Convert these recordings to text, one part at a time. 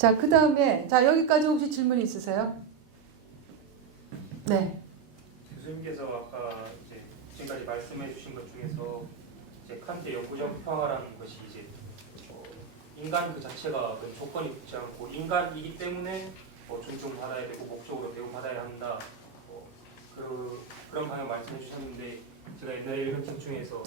자, 그 다음에, 자, 여기까지 혹시 질문 있으세요? 네. 교수님께서 아까 이제 지금까지 말씀해주신 것 중에서 이제 칸트의 영구적 평화라는 것이 이제 인간 그 자체가 어떤 조건이 붙지 않고 인간이기 때문에 존중받아야 되고 목적으로 대우받아야 한다. 그런 방향 말씀해 주셨는데 제가 옛날에 읽은 책 중에서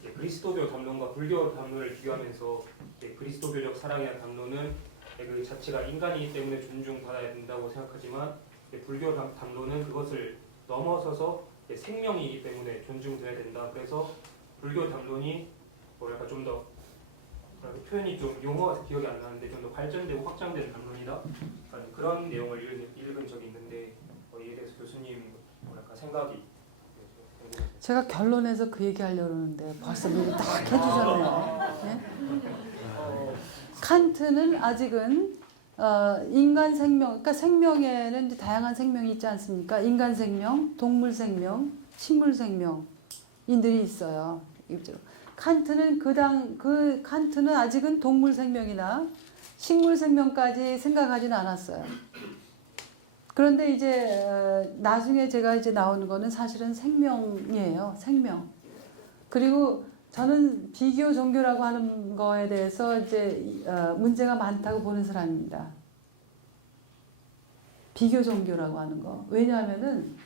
이제 그리스도교 담론과 불교 담론을 비교하면서 이제 그리스도교적 사랑이라는 담론은 그 자체가 인간이기 때문에 존중받아야 된다고 생각하지만 불교 담론은 그것을 넘어서서 생명이기 때문에 존중돼야 된다. 그래서 불교 담론이 약간 좀 더 표현이 좀 용어가 기억이 안 나는데 좀 더 발전되고 확장된 담론이다. 그런 내용을 읽은 적이 있는데 이에 대해서 교수님 약간 생각이 궁금해요. 제가 결론에서 그 얘기 하려고 그러는데 벌써 미리 딱 해주셨네요. 네? 칸트는 아직은 인간 생명, 그러니까 생명에는 이제 다양한 생명이 있지 않습니까? 인간 생명, 동물 생명, 식물 생명인들이 있어요. 칸트는 칸트는 아직은 동물 생명이나 식물 생명까지 생각하지는 않았어요. 그런데 이제 나중에 제가 이제 나오는 거는 사실은 생명이에요. 생명. 그리고 저는 비교 종교라고 하는 거에 대해서 이제 문제가 많다고 보는 사람입니다. 비교 종교라고 하는 거. 왜냐하면은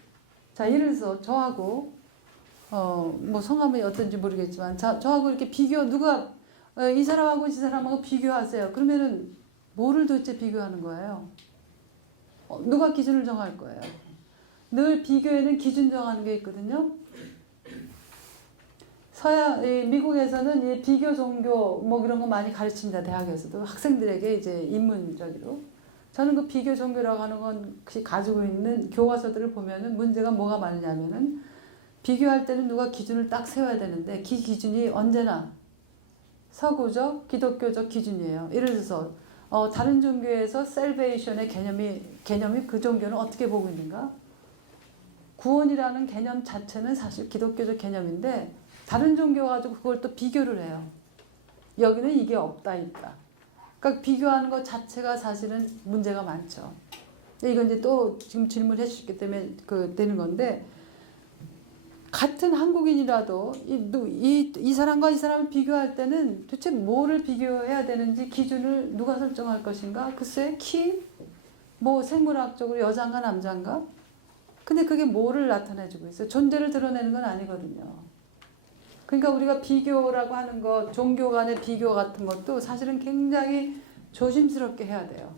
자, 예를 들어서 저하고 뭐 성함이 어떤지 모르겠지만 저하고 이렇게 비교 누가 이 사람하고 이 사람하고 비교하세요. 그러면은 뭐를 도대체 비교하는 거예요? 누가 기준을 정할 거예요? 늘 비교에는 기준 정하는 게 있거든요. 미국에서는 이 비교 종교 뭐 그런 거 많이 가르칩니다. 대학에서도 학생들에게 이제 인문적으로. 저는 그 비교 종교라고 하는 건 가지고 있는 교과서들을 보면은 문제가 뭐가 많냐면은 비교할 때는 누가 기준을 딱 세워야 되는데 그 기준이 언제나 서구적, 기독교적 기준이에요. 예를 들어서 다른 종교에서 셀베이션의 개념이 그 종교는 어떻게 보고 있는가? 구원이라는 개념 자체는 사실 기독교적 개념인데 다른 종교 가지고 그걸 또 비교를 해요. 여기는 이게 없다 있다. 그러니까 비교하는 것 자체가 사실은 문제가 많죠. 이건 이제 또 지금 질문해 주셨기 때문에 되는 건데 같은 한국인이라도 이 사람과 이 사람을 비교할 때는 도대체 뭐를 비교해야 되는지 기준을 누가 설정할 것인가? 글쎄 키? 뭐 생물학적으로 여자인가 남자인가? 근데 그게 뭐를 나타내주고 있어요? 존재를 드러내는 건 아니거든요. 그러니까 우리가 비교라고 하는 것, 종교 간의 비교 같은 것도 사실은 굉장히 조심스럽게 해야 돼요.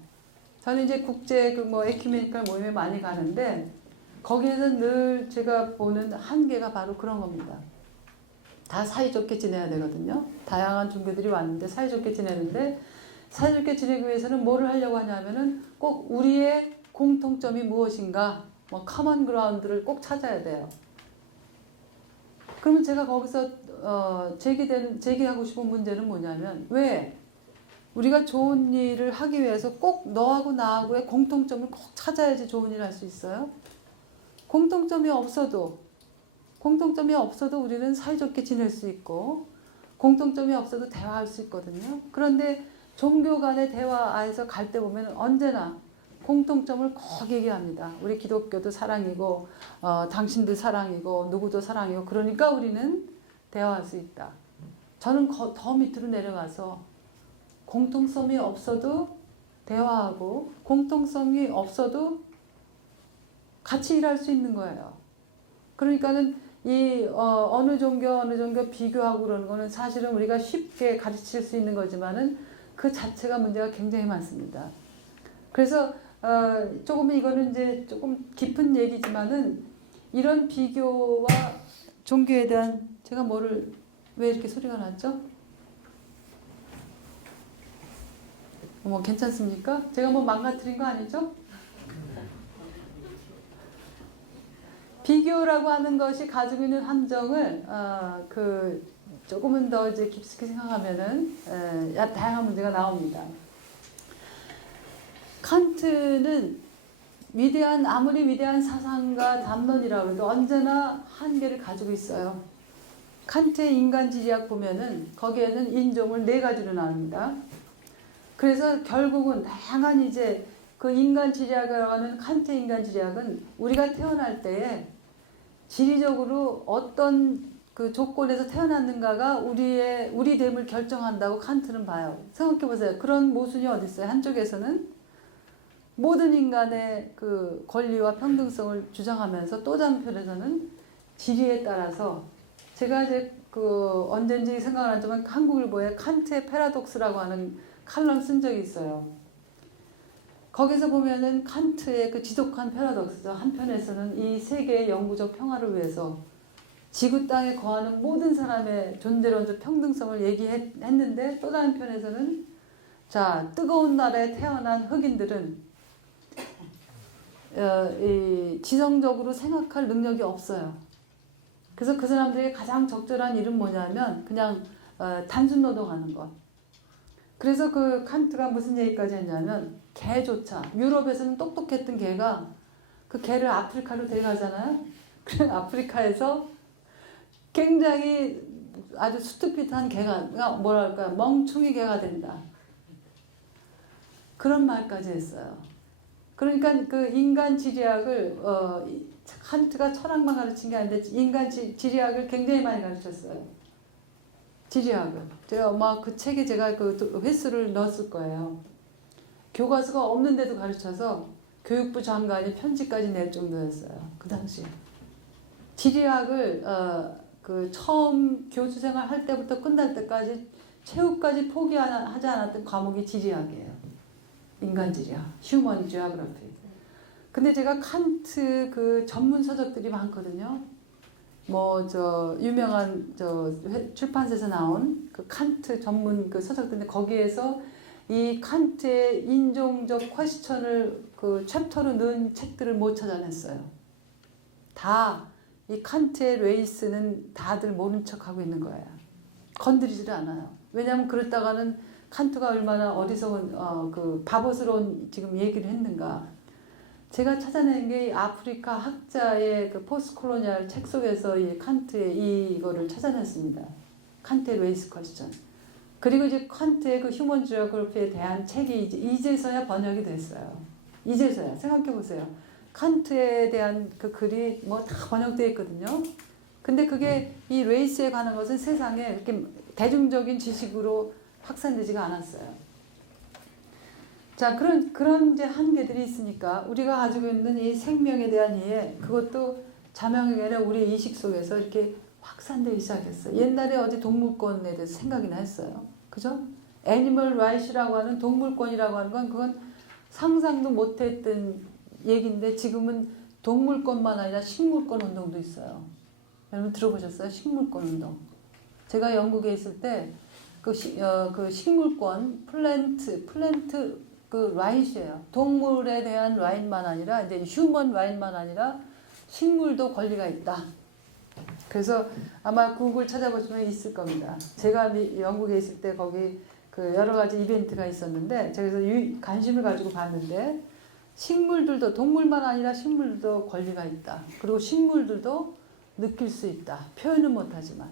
저는 이제 국제 에큐메니컬 모임에 많이 가는데 거기에서 늘 제가 보는 한계가 바로 그런 겁니다. 다 사이좋게 지내야 되거든요. 다양한 종교들이 왔는데 사이좋게 지내는데 사이좋게 지내기 위해서는 뭐를 하려고 하냐면은 꼭 우리의 공통점이 무엇인가, 뭐 커먼 그라운드를 꼭 찾아야 돼요. 그러면 제가 거기서 제기하고 싶은 문제는 뭐냐면 왜 우리가 좋은 일을 하기 위해서 꼭 너하고 나하고의 공통점을 꼭 찾아야지 좋은 일을 할 수 있어요? 공통점이 없어도 우리는 사이좋게 지낼 수 있고 공통점이 없어도 대화할 수 있거든요. 그런데 종교 간의 대화에서 갈 때 보면 언제나 공통점을 꼭 얘기합니다. 우리 기독교도 사랑이고 당신도 사랑이고 누구도 사랑이고 그러니까 우리는 대화할 수 있다. 저는 더 밑으로 내려가서 공통점이 없어도 대화하고 공통성이 없어도 같이 일할 수 있는 거예요. 그러니까는 이 어느 종교 비교하고 그러는 거는 사실은 우리가 쉽게 가르칠 수 있는 거지만은 그 자체가 문제가 굉장히 많습니다. 그래서 조금 이거는 이제 조금 깊은 얘기지만은 이런 비교와 종교에 대한 제가 왜 이렇게 소리가 났죠? 뭐 괜찮습니까? 제가 뭐 망가뜨린 거 아니죠? 비교라고 하는 것이 가지고 있는 함정을 조금은 더 이제 깊숙이 생각하면은 다양한 문제가 나옵니다. 칸트는 아무리 위대한 사상가 담론이라고 해도 언제나 한계를 가지고 있어요. 칸트의 인간지리학 보면은 거기에는 인종을 4가지로 나눕니다. 그래서 결국은 다양한 이제 그 인간 지리학이라고 하는 칸트 인간 지리학은 우리가 태어날 때에 지리적으로 어떤 그 조건에서 태어났는가가 우리 됨을 결정한다고 칸트는 봐요. 생각해 보세요. 그런 모순이 어디 있어요? 한쪽에서는 모든 인간의 그 권리와 평등성을 주장하면서 또 다른 편에서는 지리에 따라서 제가 이제 그 언젠지 생각을 안 하지만 한국일보에 칸트의 패러독스라고 하는 칼럼 쓴 적이 있어요. 거기서 보면은 칸트의 그 지독한 패러독스죠. 한편에서는 이 세계의 영구적 평화를 위해서 지구 땅에 거하는 모든 사람의 존재론적 평등성을 얘기했는데 또 다른 편에서는 자, 뜨거운 날에 태어난 흑인들은 이 지성적으로 생각할 능력이 없어요. 그래서 그 사람들이 가장 적절한 일은 뭐냐면 그냥 단순 노동하는 것. 그래서 그 칸트가 무슨 얘기까지 했냐면 개조차 유럽에서는 똑똑했던 개가 그 개를 아프리카로 데려가잖아요. 그래 아프리카에서 굉장히 아주 스투핏한 개가 뭐랄까 멍충이 개가 된다. 그런 말까지 했어요. 그러니까 그 인간 지리학을 칸트가 철학만 가르친 게 아닌데 인간 지리학을 굉장히 많이 가르쳤어요. 지리학을. 제가 아마 그 책에 제가 그 횟수를 넣었을 거예요. 교과서가 없는데도 가르쳐서 교육부 장관이 편지까지 낼 정도였어요. 그 당시에. 지리학을 그 처음 교수 생활 할 때부터 끝날 때까지 최후까지 포기하지 않았던 과목이 지리학이에요. 인간 지리학, 휴먼 지오그래피. 근데 제가 칸트 그 전문 서적들이 많거든요. 뭐 저 유명한 저 출판사에서 나온 그 칸트 전문 그 서적들인데 거기에서 이 칸트의 인종적 퀘스천을 그 챕터로 넣은 책들을 못 찾아냈어요. 다 이 칸트의 레이스는 다들 모른 척하고 있는 거예요. 건드리지를 않아요. 왜냐하면 그랬다가는 칸트가 얼마나 어리석은 그 바보스러운 지금 얘기를 했는가. 제가 찾아낸 게 아프리카 학자의 그 포스콜로니얼 책 속에서 이 칸트의 이거를 찾아냈습니다. 칸트의 레이스 퀘스천. 그리고 이제 칸트의 그 휴먼 지오그래피에 대한 책이 이제서야 번역이 됐어요. 이제서야. 생각해 보세요. 칸트에 대한 그 글이 뭐 다 번역되어 있거든요. 근데 그게 이 레이스에 관한 것은 세상에 이렇게 대중적인 지식으로 확산되지가 않았어요. 자, 그런 이제 한계들이 있으니까 우리가 가지고 있는 이 생명에 대한 이해, 그것도 자명하게 아니라 우리의 의식 속에서 이렇게 확산되기 시작했어요. 옛날에 어디 동물권에 대해서 생각이나 했어요. 그죠? 애니멀 라이츠라고 하는 동물권이라고 하는 건 그건 상상도 못했던 얘기인데 지금은 동물권만 아니라 식물권 운동도 있어요. 여러분 들어보셨어요? 식물권 운동. 제가 영국에 있을 때 그 식물권 플랜트 그 라이트예요. 동물에 대한 라이트만 아니라 이제 휴먼 라이트만 아니라 식물도 권리가 있다. 그래서 아마 구글 찾아보시면 있을 겁니다. 제가 영국에 있을 때 거기 그 여러 가지 이벤트가 있었는데 저기서 관심을 가지고 봤는데 식물들도 동물만 아니라 식물들도 권리가 있다. 그리고 식물들도 느낄 수 있다. 표현은 못하지만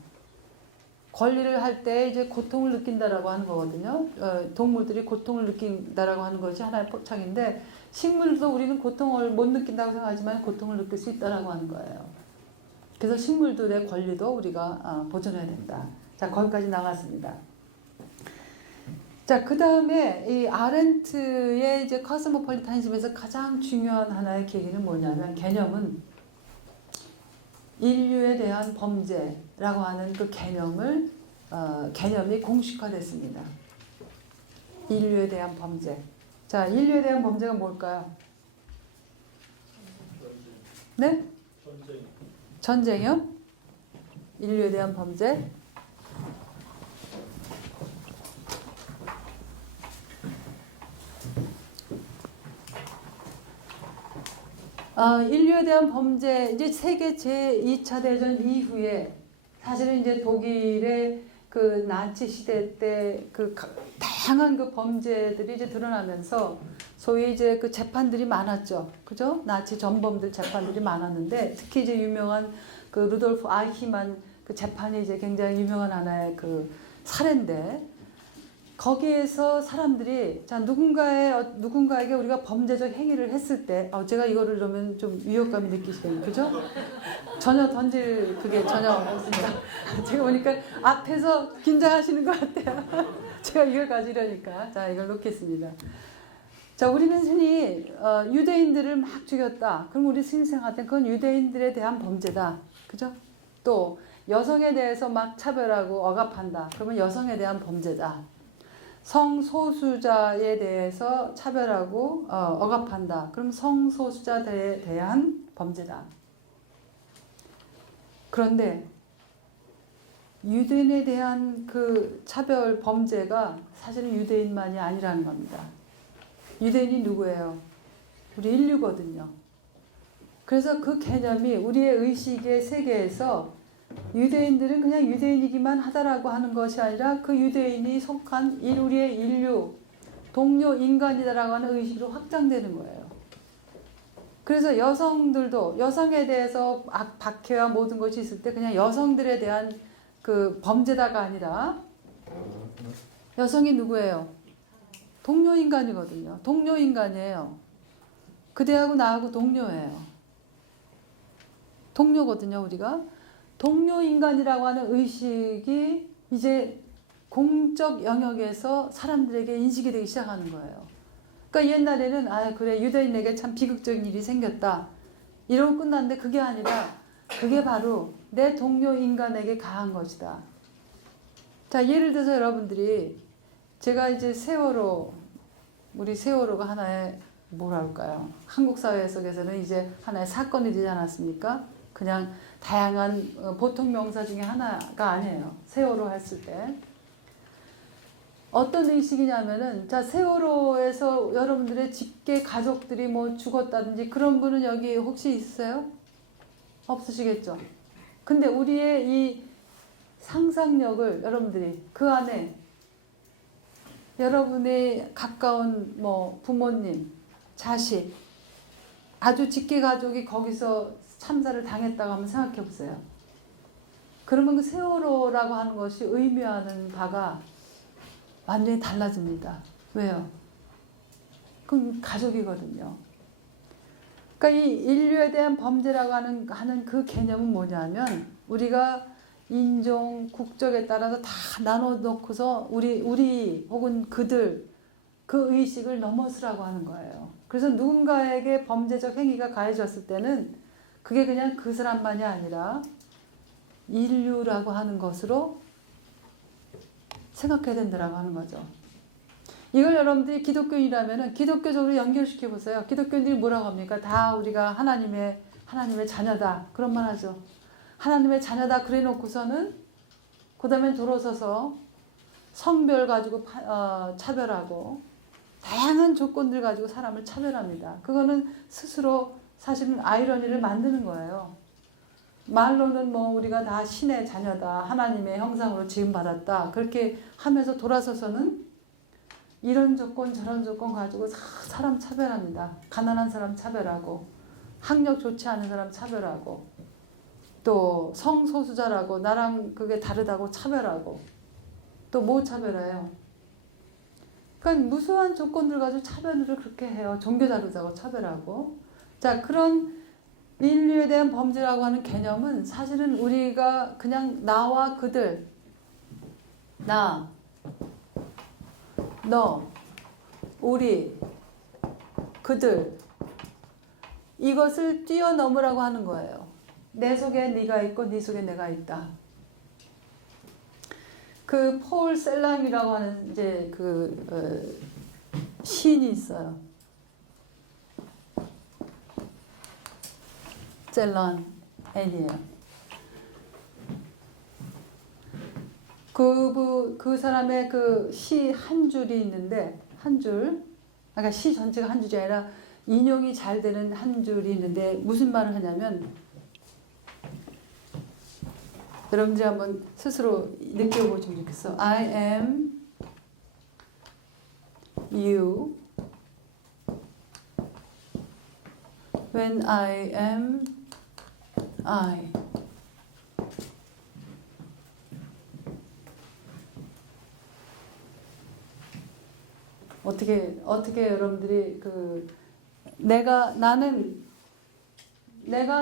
권리를 할 때 이제 고통을 느낀다라고 하는 거거든요. 동물들이 고통을 느낀다라고 하는 것이 하나의 포착인데 식물도 우리는 고통을 못 느낀다고 생각하지만 고통을 느낄 수 있다라고 하는 거예요. 그래서 식물들의 권리도 우리가 보존해야 된다. 자, 거기까지 나갔습니다. 자, 그 다음에 이 아렌트의 이제 코스모폴리타니즘에서 가장 중요한 하나의 계기는 뭐냐면 개념은 인류에 대한 범죄라고 하는 그 개념이 공식화됐습니다. 인류에 대한 범죄. 자, 인류에 대한 범죄가 뭘까요? 네? 전쟁이요? 인류에 대한 범죄? 인류에 대한 범죄, 이제 세계 제2차 대전 이후에 사실은 이제 독일의 그 나치 시대 때 그 다양한 그 범죄들이 이제 드러나면서 소위 이제 그 재판들이 많았죠. 그죠? 나치 전범들 재판들이 많았는데 특히 이제 유명한 그 루돌프 아이히만 그 재판이 이제 굉장히 유명한 하나의 그 사례인데 거기에서 사람들이 자 누군가에게 우리가 범죄적 행위를 했을 때 제가 이거를 그러면 좀 위협감이 느끼시겠네요. 그죠? 전혀 던질 그게 전혀 없습니다. 제가 보니까 앞에서 긴장하시는 것 같아요. 제가 이걸 가지고 이러니까. 자, 이걸 놓겠습니다. 자, 우리는 흔히 유대인들을 막 죽였다. 그럼 우리 신생할 때 그건 유대인들에 대한 범죄다. 그죠? 또 여성에 대해서 막 차별하고 억압한다. 그러면 여성에 대한 범죄다. 성소수자에 대해서 차별하고 억압한다. 그럼 성소수자에 대한 범죄다. 그런데 유대인에 대한 그 차별 범죄가 사실은 유대인만이 아니라는 겁니다. 유대인이 누구예요? 우리 인류거든요. 그래서 그 개념이 우리의 의식의 세계에서 유대인들은 그냥 유대인이기만 하다라고 하는 것이 아니라 그 유대인이 속한 우리의 인류, 동료 인간이다라고 하는 의식으로 확장되는 거예요. 그래서 여성들도 여성에 대해서 박해와 모든 것이 있을 때 그냥 여성들에 대한 그 범죄다가 아니라 여성이 누구예요? 동료 인간이거든요. 동료 인간이에요. 그대하고 나하고 동료예요. 동료거든요, 우리가. 동료 인간이라고 하는 의식이 이제 공적 영역에서 사람들에게 인식이 되기 시작하는 거예요. 그러니까 옛날에는 그래 유대인에게 참 비극적인 일이 생겼다. 이러고 끝났는데 그게 아니라 그게 바로 내 동료 인간에게 가한 것이다. 자, 예를 들어서 여러분들이 제가 이제 우리 세월호가 하나의 뭐랄까요? 한국 사회 속에서는 이제 하나의 사건이 되지 않았습니까? 그냥 다양한 보통 명사 중에 하나가 아니에요. 세월호 했을 때. 어떤 의식이냐면은, 자, 세월호에서 여러분들의 직계 가족들이 뭐 죽었다든지 그런 분은 여기 혹시 있어요? 없으시겠죠? 근데 우리의 이 상상력을 여러분들이 그 안에 여러분의 가까운 뭐 부모님, 자식, 아주 직계 가족이 거기서 참사를 당했다고 한번 생각해 보세요. 그러면 그 세월호라고 하는 것이 의미하는 바가 완전히 달라집니다. 왜요? 그건 가족이거든요. 그러니까 이 인류에 대한 범죄라고 하는 그 개념은 뭐냐면 우리가 인종, 국적에 따라서 다 나눠놓고서 우리 혹은 그들 그 의식을 넘어서라고 하는 거예요. 그래서 누군가에게 범죄적 행위가 가해졌을 때는 그게 그냥 그 사람만이 아니라 인류라고 하는 것으로 생각해야 된다라고 하는 거죠. 이걸 여러분들이 기독교인이라면 기독교적으로 연결시켜 보세요. 기독교인들이 뭐라고 합니까? 다 우리가 하나님의 자녀다. 그런 말 하죠. 하나님의 자녀다 그래 놓고서는 그 다음에 돌아서서 성별 가지고 차별하고 다양한 조건들 가지고 사람을 차별합니다. 그거는 스스로 사실은 아이러니를 만드는 거예요. 말로는 뭐 우리가 다 신의 자녀다. 하나님의 형상으로 지음받았다. 그렇게 하면서 돌아서서는 이런 조건 저런 조건 가지고 사람 차별합니다. 가난한 사람 차별하고 학력 좋지 않은 사람 차별하고 또 성소수자라고 나랑 그게 다르다고 차별하고 또 뭐 차별해요? 그러니까 무수한 조건들 가지고 차별을 그렇게 해요. 종교 다르다고 차별하고. 자, 그런 인류에 대한 범죄라고 하는 개념은 사실은 우리가 그냥 나와 그들, 나, 너, 우리, 그들 이것을 뛰어넘으라고 하는 거예요. 내 속에 네가 있고 네 속에 내가 있다. 그 폴 셀랑이라고 하는 이제 시인이 있어요. 셀런 앤이에요. 그 사람의 그 시 한 줄이 있는데 한 줄, 그러니까 시 전체가 한 줄이 아니라 인용이 잘 되는 한 줄이 있는데 무슨 말을 하냐면 여러분들이 한번 스스로 느껴보시면 좋겠어. I am you when I am I. 어떻게 여러분들이 내가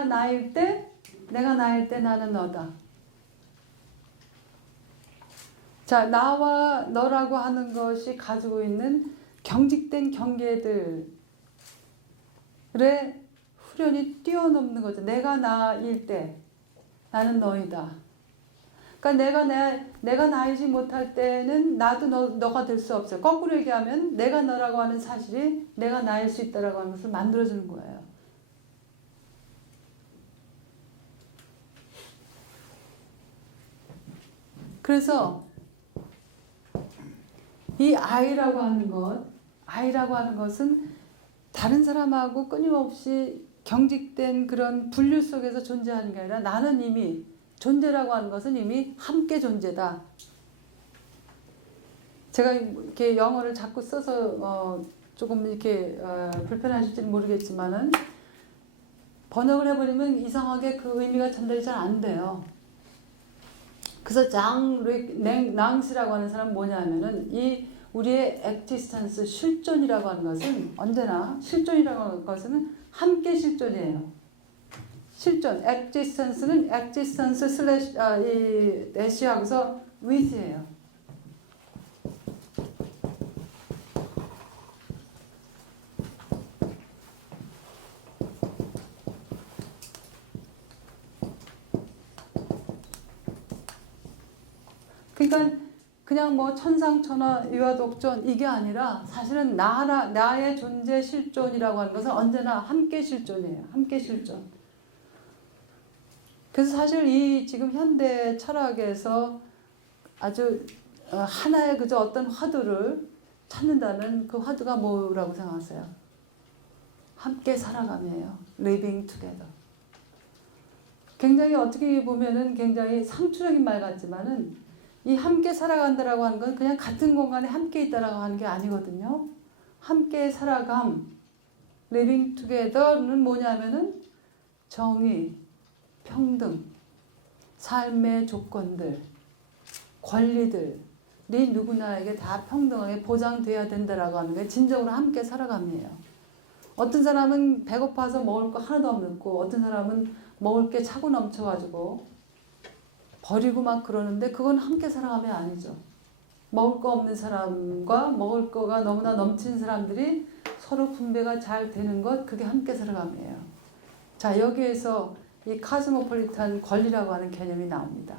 나일 때 나는 너다. 자, 나와 너라고 하는 것이 가지고 있는 경직된 경계들의 후련히 뛰어넘는 거죠. 내가 나일 때 나는 너이다. 그러니까 내가 나이지 못할 때는 나도 너가 될 수 없어요. 거꾸로 얘기하면 내가 너라고 하는 사실이 내가 나일 수 있다라고 하는 것을 만들어주는 거예요. 그래서 이 아이라고 하는 것은 다른 사람하고 끊임없이 경직된 그런 분류 속에서 존재하는 게 아니라 나는 이미 존재라고 하는 것은 이미 함께 존재다. 제가 이렇게 영어를 자꾸 써서 조금 이렇게 불편하실지는 모르겠지만은 번역을 해버리면 이상하게 그 의미가 전달이 잘 안 돼요. 그래서 낭시라고 하는 사람은 뭐냐면은 이 우리의 existence 실존이라고 하는 것은 언제나 실존이라고 하는 것은 함께 실존이에요. 실존, existence는 existence 이 대시하고서 with예요. 그러니까 그냥 뭐 천상천하 유아독존 이게 아니라 사실은 나의 존재 실존이라고 하는 것은 언제나 함께 실존이에요. 함께 실존. 그래서 사실 이 지금 현대 철학에서 아주 하나의 그저 어떤 화두를 찾는다는 그 화두가 뭐라고 생각하세요? 함께 살아감이에요. Living together. 굉장히 어떻게 보면은 굉장히 상투적인 말 같지만은 이 함께 살아간다라고 하는 건 그냥 같은 공간에 함께 있다라고 하는 게 아니거든요. 함께 살아감, living together는 뭐냐면은 정의, 평등, 삶의 조건들, 권리들이 누구나에게 다 평등하게 보장돼야 된다라고 하는 게 진정으로 함께 살아감이에요. 어떤 사람은 배고파서 먹을 거 하나도 없고 어떤 사람은 먹을 게 차고 넘쳐가지고 버리고 막 그러는데 그건 함께 살아감이 아니죠. 먹을 거 없는 사람과 먹을 거가 너무나 넘치는 사람들이 서로 분배가 잘 되는 것, 그게 함께 살아감이에요. 자, 여기에서 이 카스모폴리탄 권리라고 하는 개념이 나옵니다.